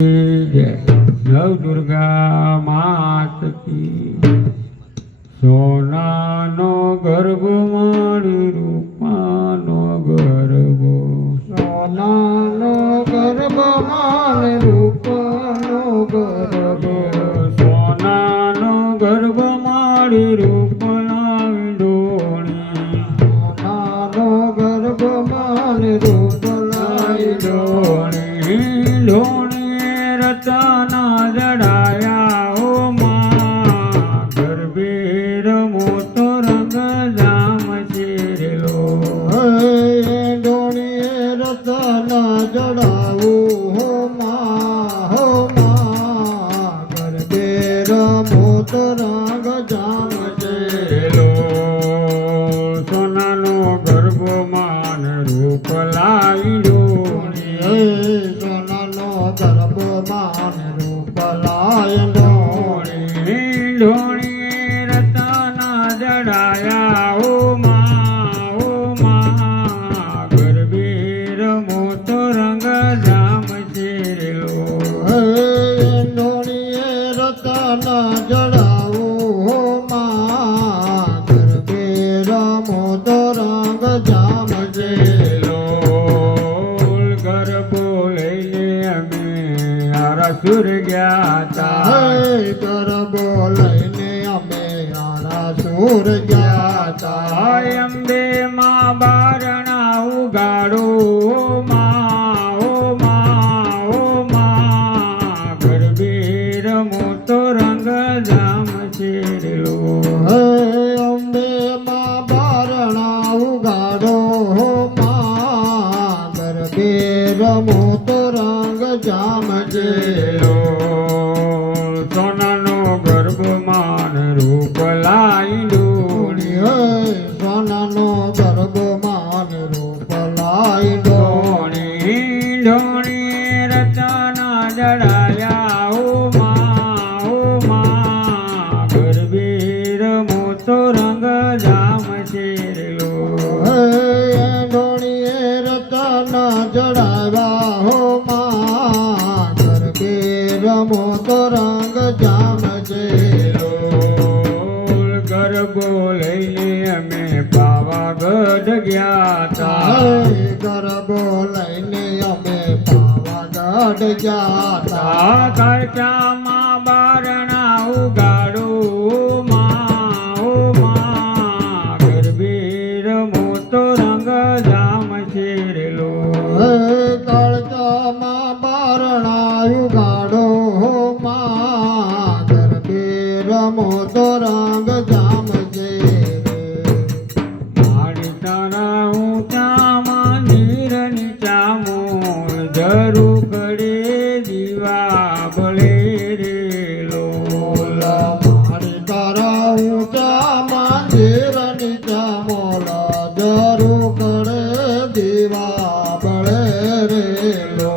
નવ દુર્ગા માત કી સોનાનો ગર્ભ મારી રૂપાનો ગર્ભ સોનાનો ગર્ભ મારી રૂપાનો ગર્ભ સોનાનો ગર્ભ મારી રૂપના ડોણી સોનાનો ગર્ભ મારી રૂપના ડોણી ડોણી રતના જડાયા ઓ માં ગર્ભે રમો તો રંગ જામ ચેરેલો ડોણીએ રતના જડાવું હો માં ગરબે રમો તો રંગ જામ ચેરેલો સોનાનો ગર્ભ માન રૂપ લાવી ડોણી સોનાનો ગર્ભ માન રૂપ લાય ડોણી ઢોણી રતના જડાયા ઓ માં ગરબે રમો તો રંગ જામ ચેરેલો ડોણીએ રતના જડાવું હો માં ગરબે રમો તો રંગ જામ ચેરેલો ગરબો લઈને અમે આરાસુર ગયા તા ગરબો લઈને અમે આરાસુર ગયા તા અંબે માં બારણા ઉગાડો ગરબે રમો તો રંગ જામ ચેરેલો અંબે માં બારણા ઉગાડો માં ગરબે રમો તો રંગ જામ ચેરેલો સોનાનો ગર્ભ માન રૂપ લાઈ ડોણી સોનાનો ગર્ભ માન રૂપ લાય ડોણી ઢોણી રતના જડાયા ઓ માં ગરબે રમો તો રંગ જામ ચેરેલો ડોણીએ રતના જડાવ્યા હો માં ગરબે રમો તો રંગ જામ ચેલો ગરબો લઈને અમે પાવાગઢ ગયા તા ગરબો લઈને અમે પાવાગઢ ગયા તા કાળચામાં બારણા ઉગાડો માં ગરબે રમો તો રંગ જામ ચેરેલો કળચામાં બારણા ઉગાડો માં ગરબે રમો તો રંગ જામ મારી તારા ઊંચા મંદિર નીચા મોર જરૂર પડે દીવા બળે રેલો મારી તારા ઊંચા મંદિર નીચા મોલા જરૂર કરે દીવા બળે રેલો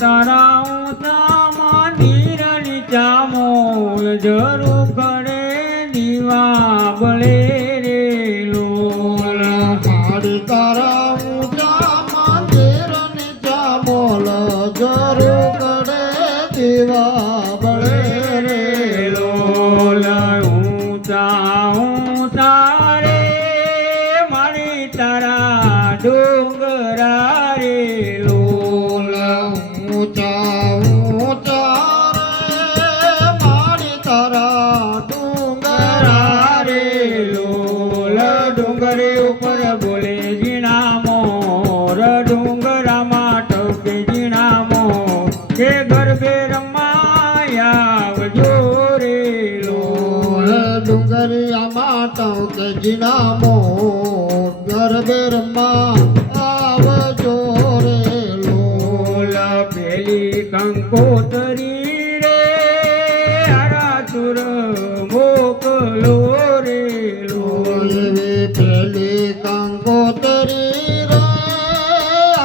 તારા ઊંચા મંદિર નીચા મોર જરૂર પડે દીવા બળે રેલો મારી તારા ઊંચા મંદિર નીચા મોલ જરૂર કરે દીવા બળે રેલો ઊંચા રે મારી તારા ડુંગરા રે ઊંચા રે મારી તારા ડુંગરા રે ડુંગરે ઉપર બોલે જીણા મોર ડુંગરામાં ટકે જીણા મોર કે ગરબે રમાયા રે ડુંગરિયામાં ટોકે જીનામો ગરબે રમવા આવજો રે લોલ પેલી કંકોતરી રે આરાસુર મોકલો રે એવી પેલી કંકોતરી રે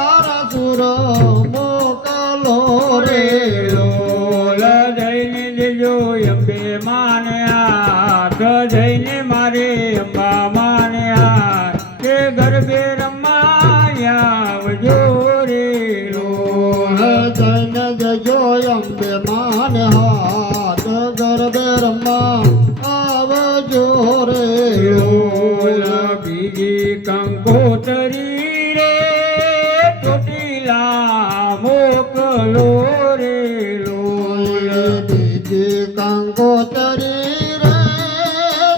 આરાસુર મોકલો રે લોલ જઈને દેજો અંબે માને હાથ જઈને મારે અંબા માને હાથ કે ગરબે રમાયા આવજો રે લોલ જઈને જજો અંબે માને હાથ ગરબે રમવા આવજો રે લોલ બીજી કંકોતરી રે ચોટીલા મોકલો રે લોલ બીજી કંકોતરી રે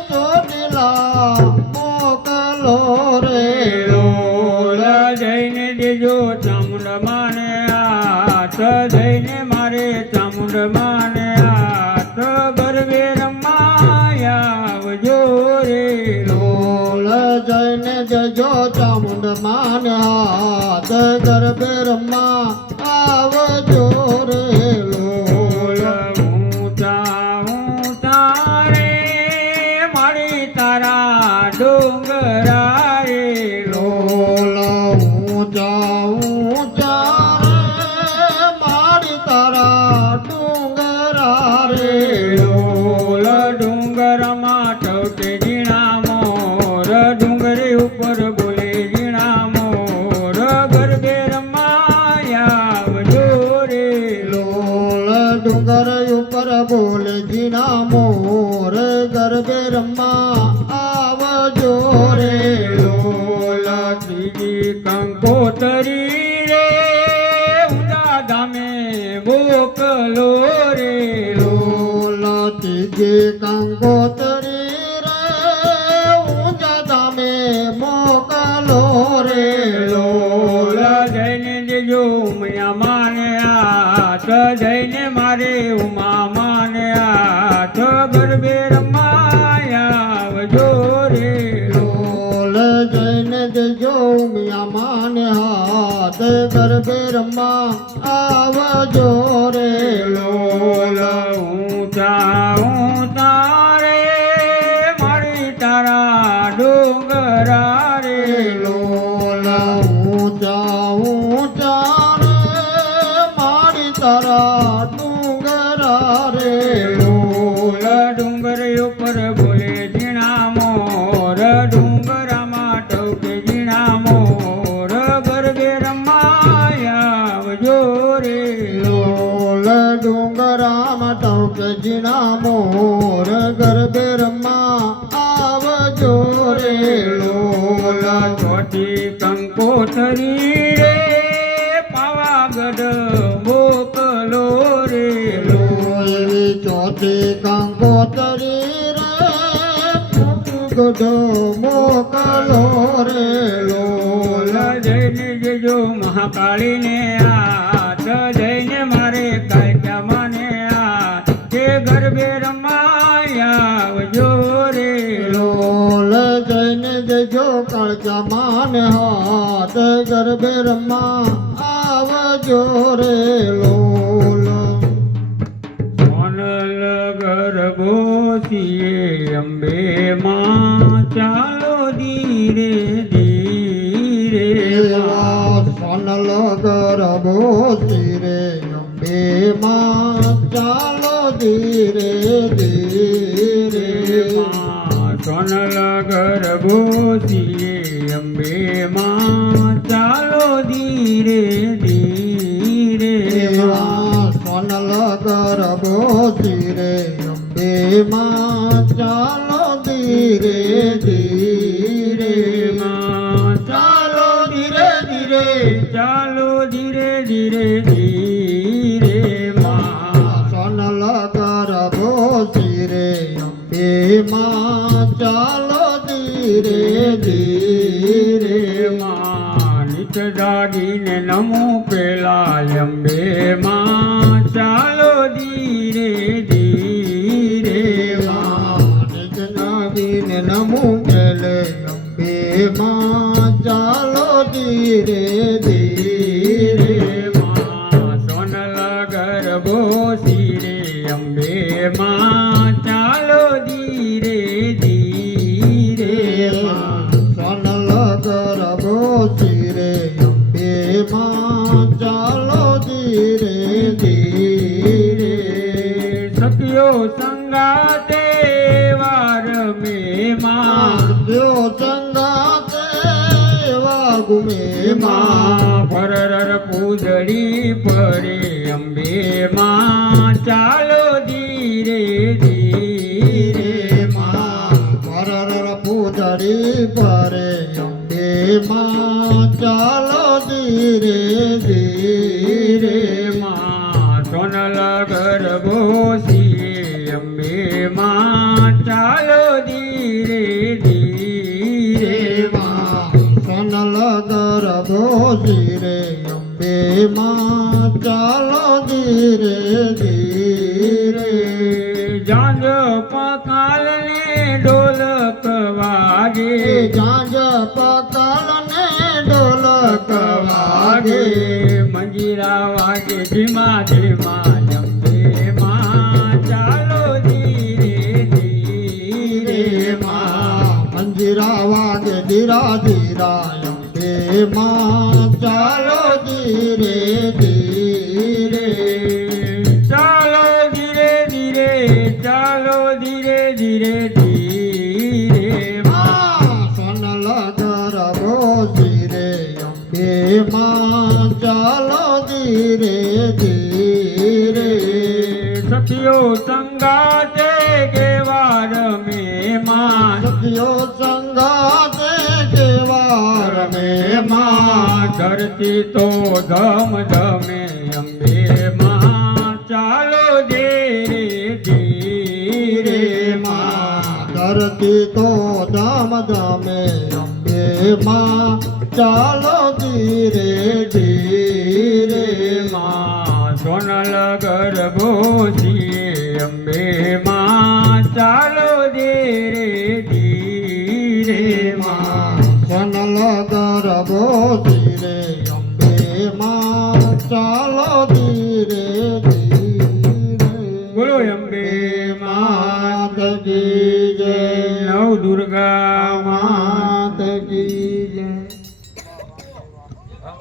ચોટીલા મોકલો રે લોલ જઈને દેજો ચામુંડ માને હાથ જઈને મારે ચામુંડ માને હાથ ગરબે રમાયા આવજો રે લોલ જઈને જજો ચામુંડ માને હાથ ગરબે રમવા આવજો રે લોલ લોલ ઊંચા ઊંચા રે મારી તારા ડુંગરા રે લોલ ઊંચા ઊંચા રે મારી તારા ડુંગરા રે લોલ ડુંગરમાં ટવકે ઝીણા મોર ડુંગરી ઉપર બોલે ઝીણા મોર ગરબે રમાયા આવજો રે લોલ ડુંગર ઉપર બોલે જીના મોર ગરબે રમવા આવજો રે લોલ ત્રીજી કંકોતરી રે ઊંડા ધામે મોકલો રે લોલ ત્રીજી કંકોતરી રે ઊંચા ધામે મોકલો રે લોલ જઈને દેજો ઉમિયા માને હાથ જઈને મારે ઉમા માને હાથ ગરબે રમાયા આવજો રે લોલ જઈને દેજો મિયા માને હાથ ગરબે રમવા આવજો રે લોલ ઊંચા ઊંચા રે મારી તારા ડુંગરા રે લોલ ઊંચા ઊંચા રે મારી તારા ડુંગરા રે લોલ ડુંગર ઉપર બોલે ઝીણા મોર ડુંગરામાં ટવકે ઝીણા મોર ગરબે રમાયા આવજો રે લોલ ડુંગરામાં ટવકે જીણા મોર ગરબે રમવા આવજો રે લોલ ચોથી કંકોતરી રે પાવાગઢ મોકલો રે લોલ એવી ચોથી કંકોતરી રે ગઢ મોકલો રે લોલ લોલ જઈને જજો મહાકાળીને હાથ જઈને મારે કાયકા માને હાથ તે ગરબે રમાયા આવજો રે લોલ જઈને જજો કાળજા માને હાથ ગરબે રમવા આવજો રે લોલ સોનલ ગરબોસીએ અંબે માં ચાલો ધીરે ધીરે એવા સોનલ ગરબો સિરે અંબે માં ચાલો ધીરે ધીરે સોનલ ગરબોસીએ અંબે માં ચાલો ધીરે ધીરે એવા સોનલ ગરબો સિરે અંબે માં ચાલો ધીરે ધીરે ચાલો ધીરે ધીરે ચાલો ધીરે ધીરે ધીરે સોનલ ગરબો સિરે અંબે માં ચાલો ધીરે ધીરે નિત દાગીને નમો પેલા અંબે માં ચાલો ધીરે ધીરે નાગીને નમો પેલે અંબે માં ચાલો ધીરે ધીરે સોનલ ગરબો સિરે અંબે માં ચાલો ધીરે ધીરે સોનલ ગરબો સિરે અંબે માં ચાલો ધીરે ધીરે સખિયો સંગાતે વાર મે માં જો સંગાતે વાગુમે માં પૂતળી પરે અંબે માં ચાલો ધીરે ધીરે માં પરર પૂતળી પરે અંબે માં ચાલો ધીરે ધીરે માં સોનલ ગરબો શિરે અંબે માં ચાલો ધીરે ધીરે માં સોનલ ગરબો ધીરે અંબે માં ચાલો ધીરે ધીરે જાંજ પકાલ ને ઢોલક વાગે જાંજ પતાલ ને ઢોલક વાગે મંજીરા વાગે ધીમા ધીમા અંબે માં ચાલો ધીરે ધીરે માં મંજીરા વાગે ધીરા ધીરા અંબે માં ચાલો ધીરે ધીરે ચાલો ધીરે ધીરે ચાલો ધીરે ધીરે ધીરે માં સોનલ ગરબો ધીરે અંબે માં ચાલો ધીરે ધીરે સખીઓ સંગાતે કેવાર મે માં સખીઓ સંગાતે કેવાર મે માં ધરતી તો ધમ ધમે અંબે માં ચાલો ધીરે ધીરે માં ધરતી તો ધામ ધામે અંબે માં ચાલો ધીરે ધીરે માં સોનલ ગરબો શિરે અંબે માં ચાલો ધીરે ધીરે માં સોનલ ગરબો ધીરે અંબે માં ચાલો ધીરે ધીરે બોલો અંબે માત કી જય નવ દુર્ગા માં